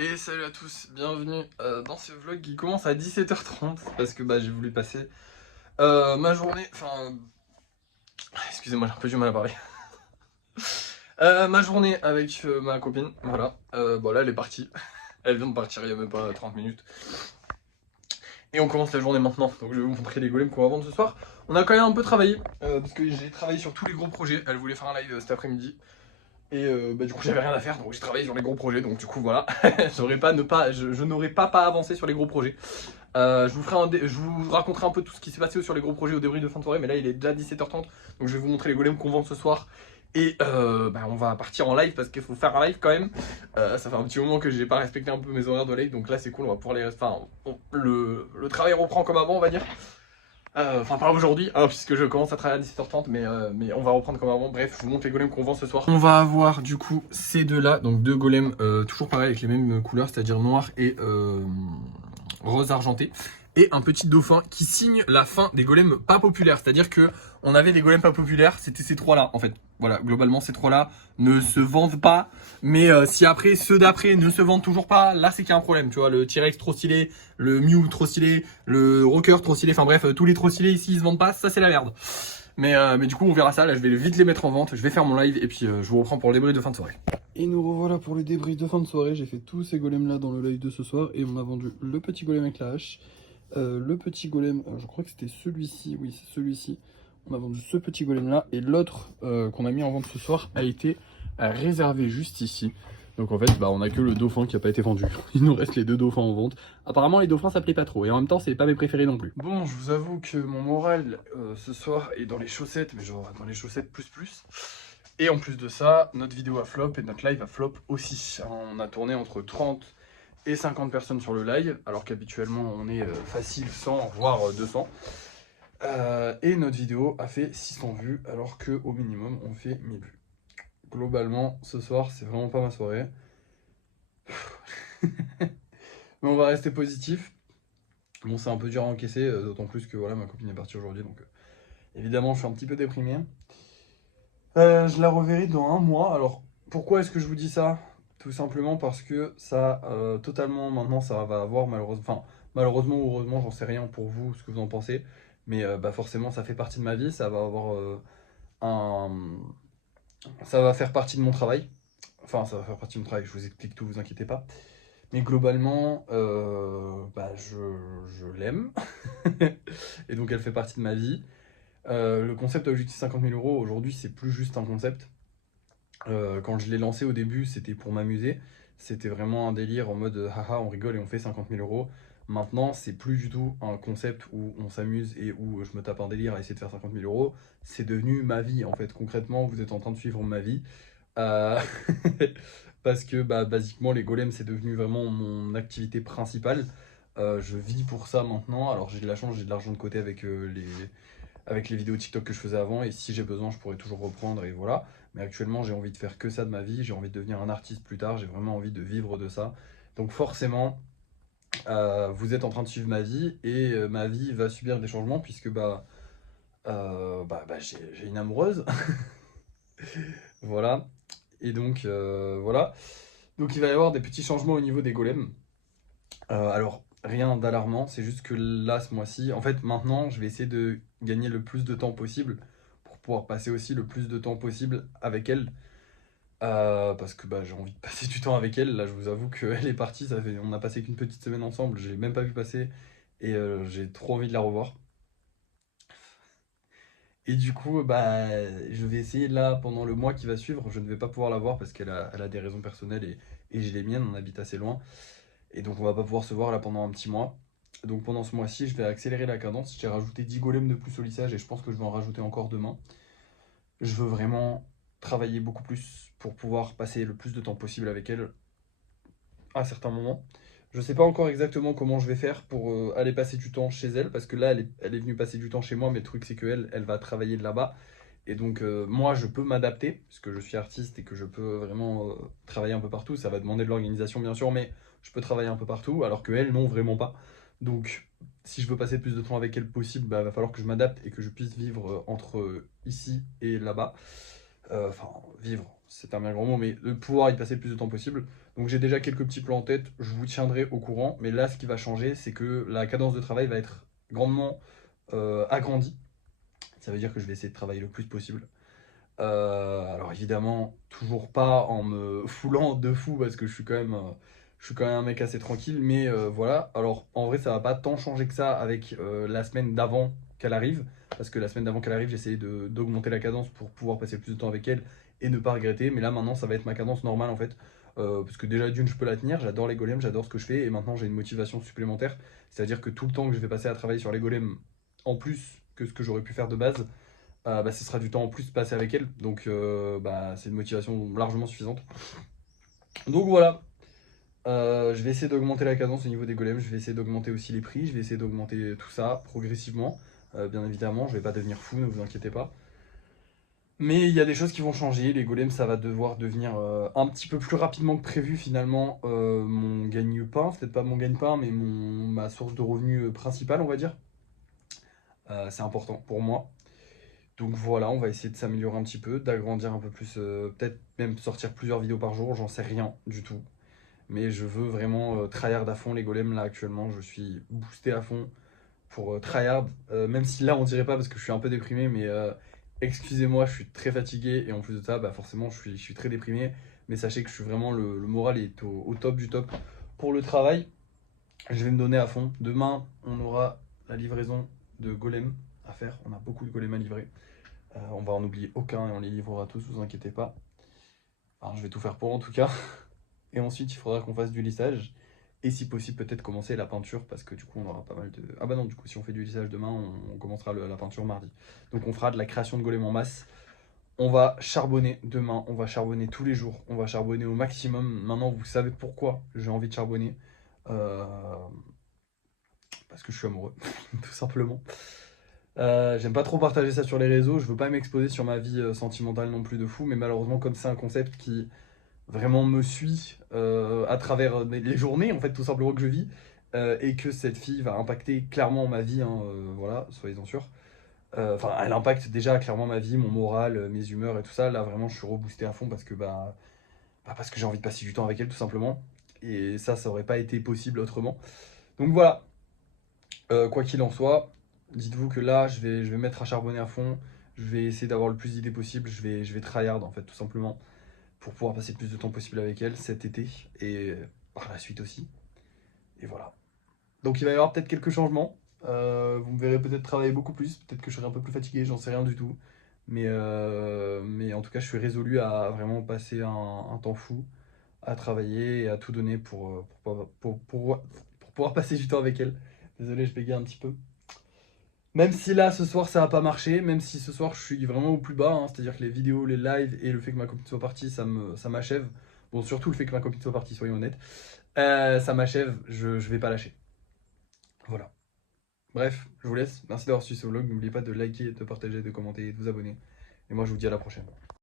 Et salut à tous, bienvenue dans ce vlog qui commence à 17h30 parce que j'ai voulu passer ma journée, excusez-moi j'ai un peu du mal à parler, ma journée avec ma copine, voilà, bon là elle est partie, elle vient de partir il y a même pas 30 minutes. Et on commence la journée maintenant, donc je vais vous montrer les golems qu'on va vendre ce soir. On a quand même un peu travaillé, parce que j'ai travaillé sur tous les gros projets, elle voulait faire un live cet après-midi. Et du coup j'avais rien à faire, donc j'ai travaillé sur les gros projets, donc du coup voilà, je n'aurais pas avancé sur les gros projets. Je vous raconterai un peu tout ce qui s'est passé sur les gros projets au débrief de fin de soirée, mais là il est déjà 17h30, donc je vais vous montrer les golems qu'on vend ce soir. Et on va partir en live parce qu'il faut faire un live quand même. Ça fait un petit moment que j'ai pas respecté un peu mes horaires de live, donc là c'est cool, on va pouvoir les... le travail reprend comme avant on va dire. Enfin pas aujourd'hui, hein, puisque je commence à travailler à 17h30, mais on va reprendre comme avant. Bref, je vous montre les golems qu'on vend ce soir. On va avoir du coup ces deux-là, donc deux golems toujours pareil avec les mêmes couleurs, c'est-à-dire noir et rose argenté. Et un petit dauphin qui signe la fin des golems pas populaires. C'est-à-dire que on avait des golems pas populaires, c'était ces trois-là en fait. Voilà, globalement ces trois-là ne se vendent pas. Mais si après ceux d'après ne se vendent toujours pas, là c'est qu'il y a un problème. Tu vois, le T-Rex trop stylé, le Mew trop stylé, le Rocker trop stylé. Enfin bref, tous les trop stylés ici ils se vendent pas, ça c'est la merde. Mais du coup on verra ça, là je vais vite les mettre en vente, je vais faire mon live et puis je vous reprends pour le débrief de fin de soirée. Et nous revoilà pour le débrief de fin de soirée, j'ai fait tous ces golems là dans le live de ce soir et on a vendu le petit golem avec la hache, le petit golem, je crois que c'était celui-ci, oui c'est celui-ci, on a vendu ce petit golem là et l'autre qu'on a mis en vente ce soir a été réservé juste ici. Donc en fait on a que le dauphin qui n'a pas été vendu, il nous reste les deux dauphins en vente. Apparemment les dauphins ça plaît pas trop et en même temps c'est pas mes préférés non plus. Bon je vous avoue que mon moral ce soir est dans les chaussettes, mais genre dans les chaussettes plus. Et en plus de ça, notre vidéo a flop et notre live a flop aussi. On a tourné entre 30 et 50 personnes sur le live, alors qu'habituellement on est facile 100 voire 200. Et notre vidéo a fait 600 vues, alors qu'au minimum on fait 1000 vues. Globalement, ce soir c'est vraiment pas ma soirée. Mais on va rester positif. Bon, c'est un peu dur à encaisser, d'autant plus que voilà, ma copine est partie aujourd'hui, donc évidemment je suis un petit peu déprimé. Je la reverrai dans un mois. Alors, pourquoi est-ce que je vous dis ça? Tout simplement parce que ça, totalement, maintenant, ça va avoir malheureusement ou heureusement, j'en sais rien pour vous, ce que vous en pensez. Mais forcément, ça fait partie de ma vie, ça va avoir un... Ça va faire partie de mon travail. Enfin, ça va faire partie de mon travail, je vous explique tout, vous inquiétez pas. Mais globalement, je l'aime. Et donc, elle fait partie de ma vie. Le concept Objectif 50 000 euros, aujourd'hui, c'est plus juste un concept. Quand je l'ai lancé au début, c'était pour m'amuser. C'était vraiment un délire en mode haha, on rigole et on fait 50 000 euros. Maintenant, c'est plus du tout un concept où on s'amuse et où je me tape un délire à essayer de faire 50 000 euros. C'est devenu ma vie en fait. Concrètement, vous êtes en train de suivre ma vie. Euh, Parce que basiquement, les golems, c'est devenu vraiment mon activité principale. Je vis pour ça maintenant. Alors, j'ai de la chance, j'ai de l'argent de côté avec les vidéos TikTok que je faisais avant, et si j'ai besoin je pourrais toujours reprendre et voilà. Mais actuellement j'ai envie de faire que ça de ma vie, j'ai envie de devenir un artiste plus tard, j'ai vraiment envie de vivre de ça. Donc forcément vous êtes en train de suivre ma vie et ma vie va subir des changements puisque j'ai une amoureuse. Voilà. Et donc voilà. Donc il va y avoir des petits changements au niveau des golems. Alors rien d'alarmant, c'est juste que là ce mois-ci, en fait maintenant je vais essayer de gagner le plus de temps possible pour pouvoir passer aussi le plus de temps possible avec elle. Parce que j'ai envie de passer du temps avec elle. Là je vous avoue qu'elle est partie, on a passé qu'une petite semaine ensemble, je l'ai même pas vu passer et j'ai trop envie de la revoir. Et du coup je vais essayer là pendant le mois qui va suivre, je ne vais pas pouvoir la voir parce qu'elle a des raisons personnelles et j'ai les miennes, on habite assez loin. Et donc on va pas pouvoir se voir là pendant un petit mois. Donc pendant ce mois-ci, je vais accélérer la cadence. J'ai rajouté 10 golems de plus au lissage et je pense que je vais en rajouter encore demain. Je veux vraiment travailler beaucoup plus pour pouvoir passer le plus de temps possible avec elle à certains moments. Je sais pas encore exactement comment je vais faire pour aller passer du temps chez elle, parce que là elle est venue passer du temps chez moi, mais le truc c'est qu'elle elle va travailler de là-bas. Et donc moi je peux m'adapter, parce que je suis artiste et que je peux vraiment travailler un peu partout. Ça va demander de l'organisation bien sûr, mais je peux travailler un peu partout, alors que elle non, vraiment pas. Donc si je veux passer le plus de temps avec elle possible, va falloir que je m'adapte et que je puisse vivre entre ici et là-bas. Enfin, vivre. c'est un bien grand mot, mais de pouvoir y passer le plus de temps possible. Donc j'ai déjà quelques petits plans en tête, je vous tiendrai au courant. Mais là, ce qui va changer, c'est que la cadence de travail va être grandement agrandie. Ça veut dire que je vais essayer de travailler le plus possible. Alors évidemment, toujours pas en me foulant de fou parce que je suis quand même un mec assez tranquille, mais voilà. Alors en vrai, ça va pas tant changer que ça avec la semaine d'avant qu'elle arrive, parce que la semaine d'avant qu'elle arrive, j'essayais d'augmenter la cadence pour pouvoir passer plus de temps avec elle et ne pas regretter. Mais là maintenant, ça va être ma cadence normale en fait, parce que déjà d'une, je peux la tenir. J'adore les golems, j'adore ce que je fais, et maintenant j'ai une motivation supplémentaire, c'est-à-dire que tout le temps que je vais passer à travailler sur les golems, en plus que ce que j'aurais pu faire de base, bah, ce sera du temps en plus passé avec elle. Donc bah, c'est une motivation largement suffisante. Donc voilà, je vais essayer d'augmenter la cadence au niveau des golems, je vais essayer d'augmenter aussi les prix, je vais essayer d'augmenter tout ça progressivement. Bien évidemment, je vais pas devenir fou, ne vous inquiétez pas. Mais il y a des choses qui vont changer, les golems ça va devoir devenir un petit peu plus rapidement que prévu finalement mon gagne-pain, peut-être pas mon gagne-pain mais ma source de revenus principale on va dire. C'est important pour moi. Donc voilà, on va essayer de s'améliorer un petit peu, d'agrandir un peu plus, peut-être même sortir plusieurs vidéos par jour, j'en sais rien du tout. Mais je veux vraiment tryhard à fond les golems là actuellement, je suis boosté à fond pour tryhard, même si là on dirait pas parce que je suis un peu déprimé, mais excusez-moi, je suis très fatigué et en plus de ça, bah forcément je suis très déprimé. Mais sachez que je suis vraiment, le moral est au top du top pour le travail. Je vais me donner à fond. Demain, on aura la livraison de golems à faire, on a beaucoup de golems à livrer. On va en oublier aucun et on les livrera tous, vous inquiétez pas. Enfin, je vais tout faire pour en tout cas. Et ensuite, il faudra qu'on fasse du lissage. Et si possible, peut-être commencer la peinture parce que du coup, on aura pas mal de. Ah bah non, du coup, si on fait du lissage demain, on commencera la peinture mardi. Donc, on fera de la création de golems en masse. On va charbonner demain, on va charbonner tous les jours, on va charbonner au maximum. Maintenant, vous savez pourquoi j'ai envie de charbonner. Euh, Parce que je suis amoureux, tout simplement. J'aime pas trop partager ça sur les réseaux, je veux pas m'exposer sur ma vie sentimentale non plus de fou, mais malheureusement comme c'est un concept qui vraiment me suit à travers les journées en fait tout simplement que je vis, et que cette fille va impacter clairement ma vie, hein, voilà, soyez-en sûrs. Enfin, elle impacte déjà clairement ma vie, mon moral, mes humeurs et tout ça. Là vraiment je suis reboosté à fond parce que parce que j'ai envie de passer du temps avec elle tout simplement. Et ça aurait pas été possible autrement. Donc voilà, quoi qu'il en soit, dites-vous que là, je vais mettre à charbonner à fond. Je vais essayer d'avoir le plus d'idées possible. Je vais tryhard en fait, tout simplement, pour pouvoir passer le plus de temps possible avec elle cet été et par la suite aussi. Et voilà. Donc il va y avoir peut-être quelques changements. Vous me verrez peut-être travailler beaucoup plus. Peut-être que je serai un peu plus fatigué, j'en sais rien du tout. Mais en tout cas, je suis résolu à vraiment passer un temps fou à travailler et à tout donner pour pouvoir passer du temps avec elle. Désolé, je bégaye un petit peu. Même si là, ce soir, ça n'a pas marché, même si ce soir, je suis vraiment au plus bas, hein, c'est-à-dire que les vidéos, les lives et le fait que ma copine soit partie, ça m'achève. Bon, surtout le fait que ma copine soit partie, soyons honnêtes. Ça m'achève, je vais pas lâcher. Voilà. Bref, je vous laisse. Merci d'avoir suivi ce vlog. N'oubliez pas de liker, de partager, de commenter et de vous abonner. Et moi, je vous dis à la prochaine.